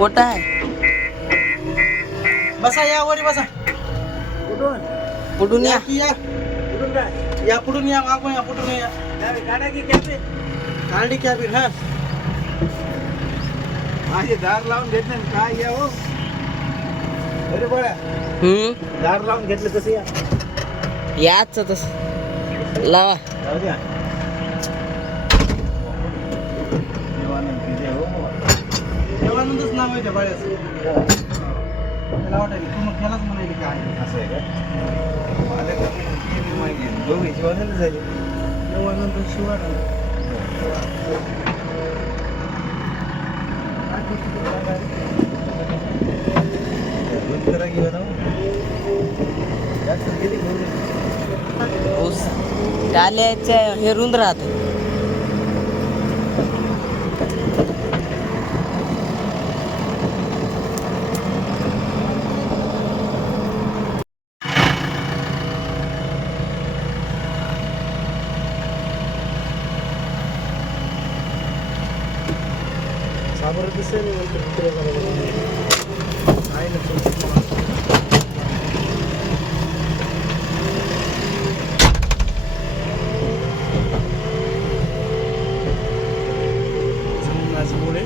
कोटा आहे. बसा या वरी बसा. कुठून पुढून या. की या कुठून काय या पुढून या मागून या पुढून या. गाड्या की कॅबे गाडी कॅबिन हा. माझे दार लावून घेतले ना, काय या हो अरे बळा दार लावून घेतलं कसं या याच तस लावा. जाऊ द्या देवानंद तिथे हो देवानंदच नाव आहे त्या बाळ्याचं. त्याला वाटायला तू मग त्यालाच म्हणायला काय असं आहे का मला काही माहिती आहे. दोघे जीवानंद झाले देवानंद शिवानंद. दोन करा घेऊन जास्त किती घेऊन ऊस टाल्याच्या हेरून राहत. साबर दिसेल आहे ना. मुळे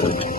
Thank you.